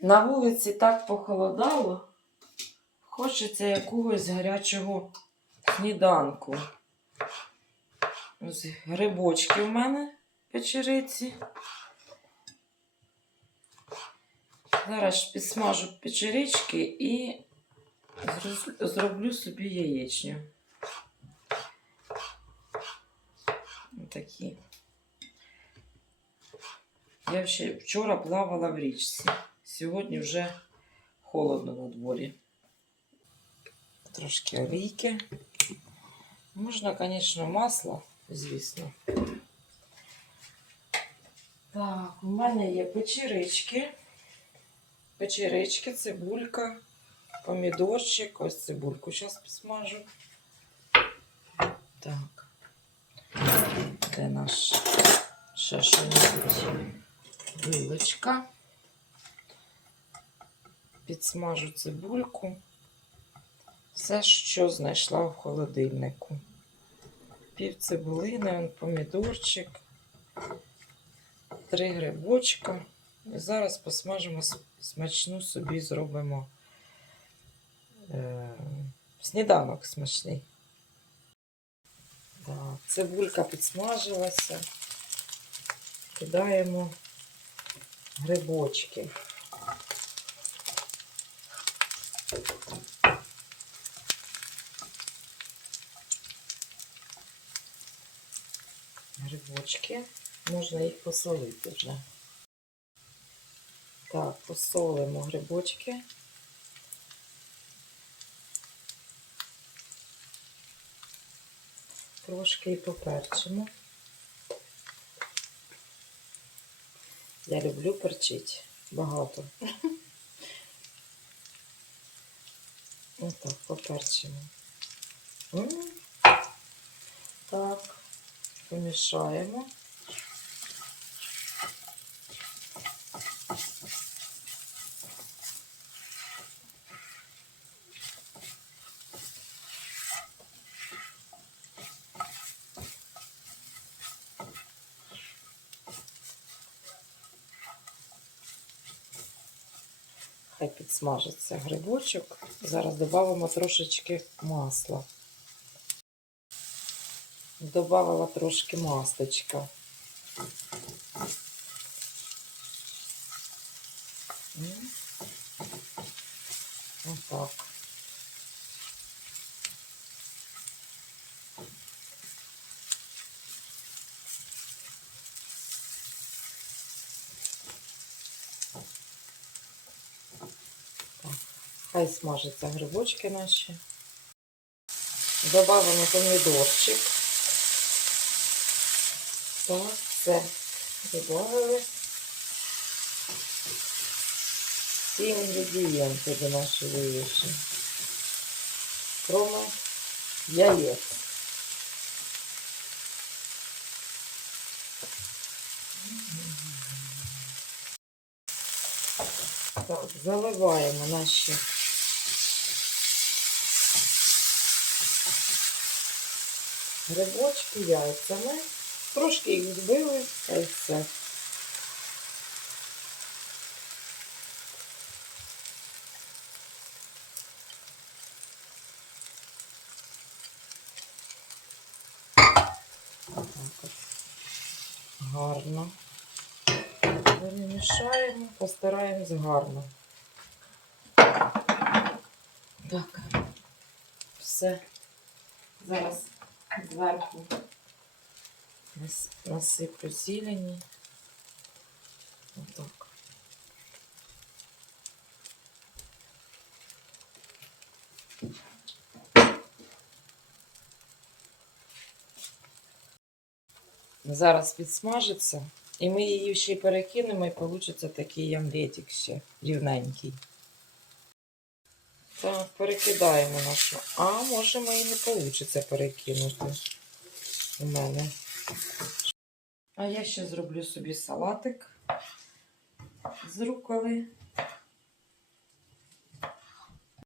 На вулиці так похолодало, хочеться якогось гарячого сніданку. Ось грибочки в мене печериці. Зараз підсмажу печерички і зроблю собі яєчню. Такі. Я ще вчора плавала в річці. Сьогодні вже холодно на дворі. Трошки олійки. Можна, звісно, масло, звісно. Так, у мене є печерички. Печерички, цибулька, помідорчик. Ось цибульку зараз підсмажу. Так. Де наш ще? Вилочка. Підсмажу цибульку. Все, що знайшла в холодильнику. Пів цибулини, помідорчик, три грибочка. І зараз посмажимо смачну собі зробимо е, сніданок смачний. Так, цибулька підсмажилася. Кидаємо грибочки. Грибочки. Можна їх посолити вже. Так, посолимо грибочки. Трошки і поперчимо. Я люблю перчить багато. Отак, поперчимо. Так, помішаємо. Хай підсмажиться грибочок. Зараз додамо трошечки масла. Добавила трошки масточка. Отак. Хай смажаться грибочки наші. Добавимо помідорчик. Так, все. Добавили. Всі інгредієнти до нашої вишні. Кроме яєць. Так, заливаємо наші грибочки яйцями. Трошки їх збили, та й все. Гарно. Перемішаємо, постараємось гарно. Так. Все. Зараз зверху насиплю зелені. Отак. Зараз підсмажиться, і ми її ще й перекинемо, і вийде такий омлетик ще рівненький. Так, перекидаємо нашу. А може ми і не вийде перекинути у мене. А я ще зроблю собі салатик з руколи.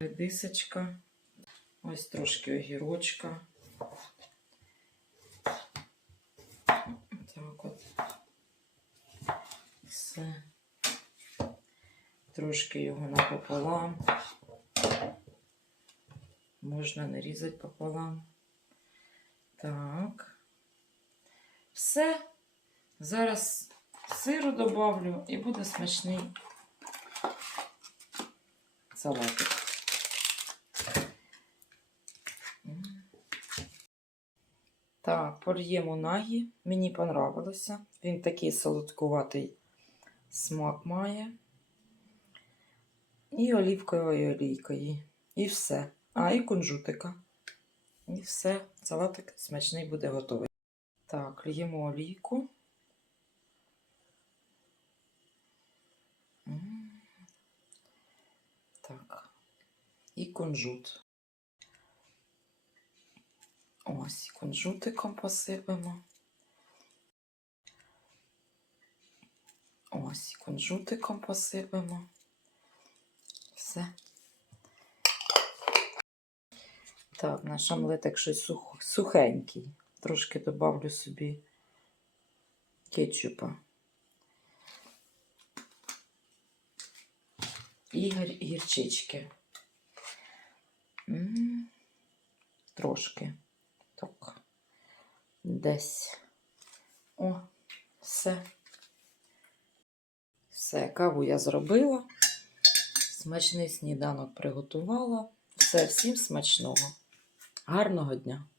Редисочка. Ось трошки огірочка. Так от. Все. Трошки його напополам. Можна нарізати пополам. Так. Все. Зараз сиру добавлю і буде смачний салатик. Так, польємо нагі. Мені понравилося. Він такий солодкуватий смак має. І олівкової олійкою. І все. А, і кунжутика. І все. Салатик смачний буде готовий. Так, льємо олійку. Так. І кунжут. Ось, кунжутиком посипемо. Ось, кунжутиком посипемо. Все. Так, наш омлетик щось сух, сухенький. Трошки добавлю собі кетчупа. І гір- гірчички. Трошки. Так. Десь. О, все. Все, каву я зробила. Смачний сніданок приготувала. Все, всім смачного. Гарного дня!